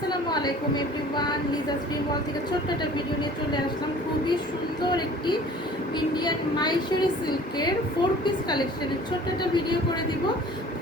আসসালামু আলাইকুম everyone, Liza's dream world থেকে ছোট্ট একটা ভিডিও নিয়ে চলে আসলাম। খুবই সুন্দর একটি ইন্ডিয়ান মাইশরি সিল্কের 4 পিস কালেকশনের ছোট্ট একটা ভিডিও করে দিব।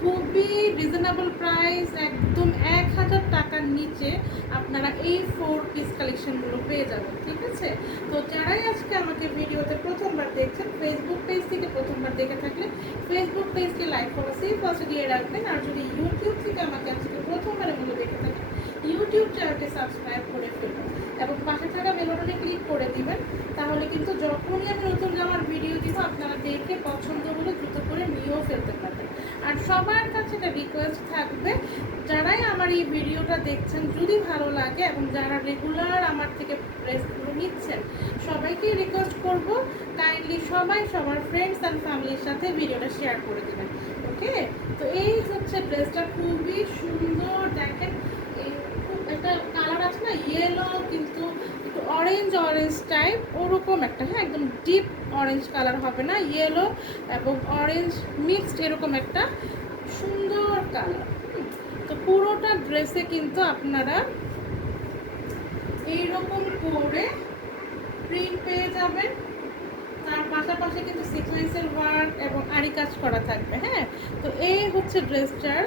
খুবই রিজনেবল প্রাইস, একদম 1000 টাকার নিচে আপনারা এই 4 পিস কালেকশনগুলো পেয়ে যাবেন। ঠিক আছে, তো যারাই আজকে আমাকে ভিডিওতে প্রথমবার দেখছেন, ফেসবুক পেজ থেকে প্রথমবার দেখে থাকলে ফেসবুক পেজকে লাইক ফলো সেই পাশে দিয়ে রাখবেন। আর যদি ইউটিউব থেকে আমাকে আজকে প্রথমবারের মতো দেখে থাকেন, ইউটিউব চ্যানেলটি সাবস্ক্রাইব করে ফেলবেন এবং পাশে থাকা বেল বাটনে ক্লিক করে দিবেন। তাহলে কিন্তু যখনই আমি নতুন জামার ভিডিও দিব আপনারা দেখে পছন্দ হলে দ্রুত করে নিয়েও ফেলতে পারবেন। আর সবার কাছে একটা রিকোয়েস্ট থাকবে, যারাই আমার এই ভিডিওটা দেখছেন যদি ভালো লাগে এবং যারা রেগুলার আমার থেকে ড্রেসগুলো নিচ্ছেন সবাইকেই রিকোয়েস্ট করব, কাইন্ডলি সবাই সবার ফ্রেন্ডস অ্যান্ড ফ্যামিলির সাথে ভিডিওটা শেয়ার করে দেবেন। ওকে, তো এই হচ্ছে ড্রেসটা, খুবই সুন্দর। দেখেন একটা কালার আছে না, ইয়েলো কিন্তু একটু অরেঞ্জ অরেঞ্জ টাইপ, ওরকম একটা, হ্যাঁ একদম ডিপ অরেঞ্জ কালার হবে না, ইয়েলো এবং অরেঞ্জ মিক্সড এরকম একটা সুন্দর কালার। তো পুরোটা ড্রেসে কিন্তু আপনারা এইরকম করে প্রিন্ট পেয়ে যাবেন। তার পাশাপাশি কিন্তু সিকোয়েন্সের ওয়ার্ক এবং আরি কাজ করা থাকবে। হ্যাঁ, তো এই হচ্ছে ড্রেসটার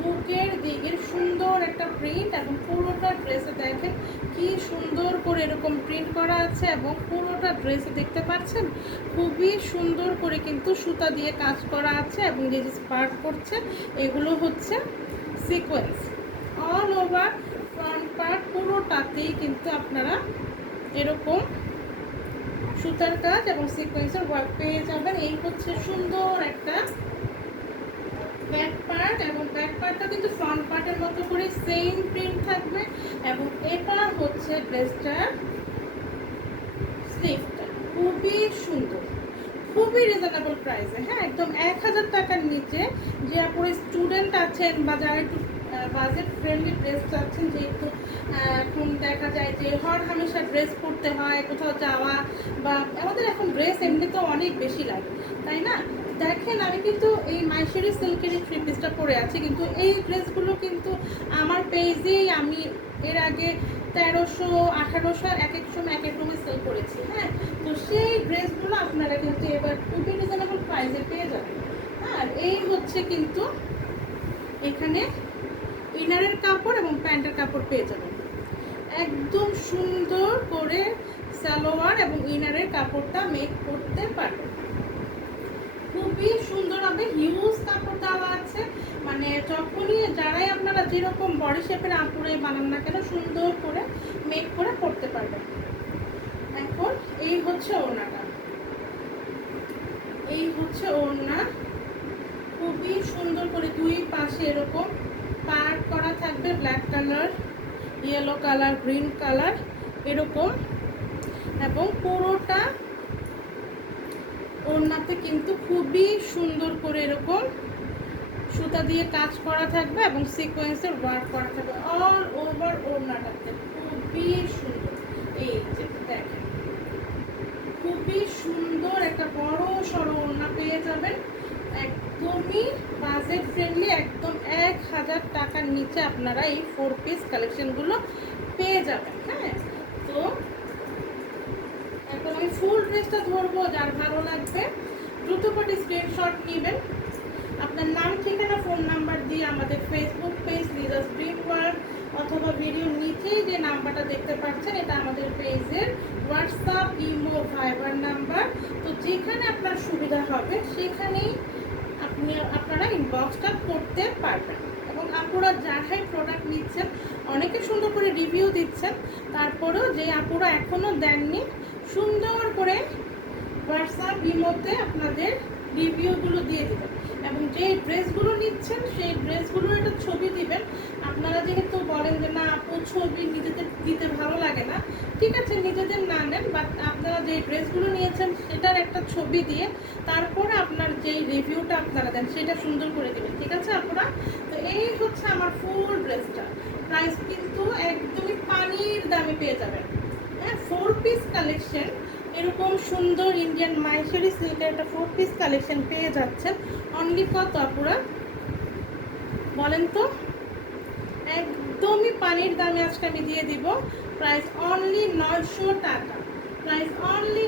বুকের দিকের সুন্দর একটা প্রিন্ট এবং পুরোটা ড্রেসে দেখেন কি সুন্দর করে এরকম প্রিন্ট করা আছে এবং পুরোটা ড্রেসে দেখতে পাচ্ছেন খুবই সুন্দর করে কিন্তু সুতা দিয়ে কাজ করা আছে এবং যে স্পার্ট করছে এগুলো হচ্ছে sequence. All over front part পুরোটাতেই কিন্তু আপনারা এরকম সুতার কাজ এবং সিকোয়েন্সের ওয়ার্ক পেয়ে যাবেন। এই হচ্ছে সুন্দর একটা ব্যাক পার্ট এবং ব্যাক পার্টটা কিন্তু ফ্রন্ট পার্টের মতো করে সেম প্রিন্ট থাকবে এবং এটা হচ্ছে ড্রেসটার স্লিভটা। খুবই সুন্দর, খুবই রিজনেবল প্রাইসে, হ্যাঁ একদম 1000 টাকার নিচে। যে আপনার স্টুডেন্ট আছেন বা যারা একটু বাজেট ফ্রেন্ডলি ড্রেস চাচ্ছেন, যেহেতু এখন দেখা যায় যে হর হামেশা ড্রেস পরতে হয় কোথাও যাওয়া, বা আমাদের এখন ড্রেস এমনিতেও অনেক বেশি লাগে, তাই না? দেখেন আমি কিন্তু এই মাইশরি সিল্কের এই 3 পিসটা পরে আছি, কিন্তু এই ড্রেসগুলো কিন্তু আমার পেজেই আমি এর আগে 1300 1800 এক এক সময় এক এক রকমের সেল করেছি। হ্যাঁ, তো সেই ড্রেসগুলো আপনারা কিন্তু এবার খুবই রিজনেবল প্রাইসে পেয়ে যাবেন। আর এই হচ্ছে কিন্তু এখানে ইনারের কাপড় এবং প্যান্টের কাপড় পেয়ে যাবেন। একদম সুন্দর করে সালোয়ার এবং ইনারের কাপড়টা মেক করতে পারবেন, খুবই সুন্দর হবে। হিউজ কাপড় দেওয়া আছে, মানে যখনই যারাই আপনারা যেরকম বডি শেপের আপুরে বানান না কেন সুন্দর করে মেক করে পরতে পারবেন। এখন এই হচ্ছে ওড়নাটা, এই হচ্ছে ওড়না, খুবই সুন্দর করে দুই পাশে এরকম পার্ট করা থাকবে, black colour, yellow colour, green colour এরকম, এবং পুরোটা ওড়নাতে কিন্তু খুবই সুন্দর করে এরকম সুতা দিয়ে কাজ করা থাকবে এবং সিকোয়েন্সের ওয়ার্ক করা থাকবে অল ওভার ওড়নাটাতে। খুবই সুন্দর, এই যে দেখেন খুবই সুন্দর একটা বড় সড়ো ওড়না পেয়ে যাবেন। একদমই বাজেট ফ্রেন্ডলি, একদম 1000 টাকার নিচে আপনারা এই 4 পিস কালেকশনগুলো পেয়ে যাবেন। হ্যাঁ, তো এখন আমি ফুল ড্রেসটা ধরবো, যার ভালো লাগবে দ্রুতপটে স্ক্রিনশট নেবেন, আপনার নাম ঠিকানা ফোন নাম্বার দিয়ে আমাদের Facebook page Liza's dream world অথবা ভিডিওর নিচেই যে নাম্বারটা দেখতে পাচ্ছেন এটা আমাদের পেজের হোয়াটসঅ্যাপ, ইমো, ভাইবার নাম্বার। তো যেখানে আপনার সুবিধা হবে সেখানেই আপনারা ইনবক্সটা করতে পারবেন। এবং আপুরা যারাই প্রোডাক্ট নিচ্ছেন অনেকে সুন্দর করে রিভিউ দিচ্ছেন, তারপরেও যে আপুরা এখনও দেননি সুন্দর করে হোয়াটসঅ্যাপ, ইমোতে আপনাদের রিভিউগুলো দিয়ে দেবেন এবং যে ড্রেসগুলো নিচ্ছেন সেই ড্রেসগুলোর একটা ছবি দিবেন। আপনারা যেহেতু বলেন যে না আপু ছবি নিজেদের দিতে ভালো লাগে না, ঠিক আছে নিজেদের না নেন, বাট আপনারা যে ড্রেসগুলো নিয়েছেন সেটার একটা ছবি দিয়ে তারপরে আপনার যেই রিভিউটা আপনারা দেন সেটা সুন্দর করে দেবেন। ঠিক আছে আপনারা, তো এই হচ্ছে আমার ফুল ড্রেসটা। প্রাইস কিন্তু একদমই পানির দামে পেয়ে যাবেন। হ্যাঁ, 4 পিস কালেকশন এরকম সুন্দর ইন্ডিয়ান মাইশরি সিল্কের একটা 4 পিস কালেকশন পেয়ে যাচ্ছেন অনলি কত আপুরা বলেন তো? একদম একদমই পানির দামে আজকে আমি দিয়ে দিব। প্রাইস অনলি 900 টাকা, প্রাইস অনলি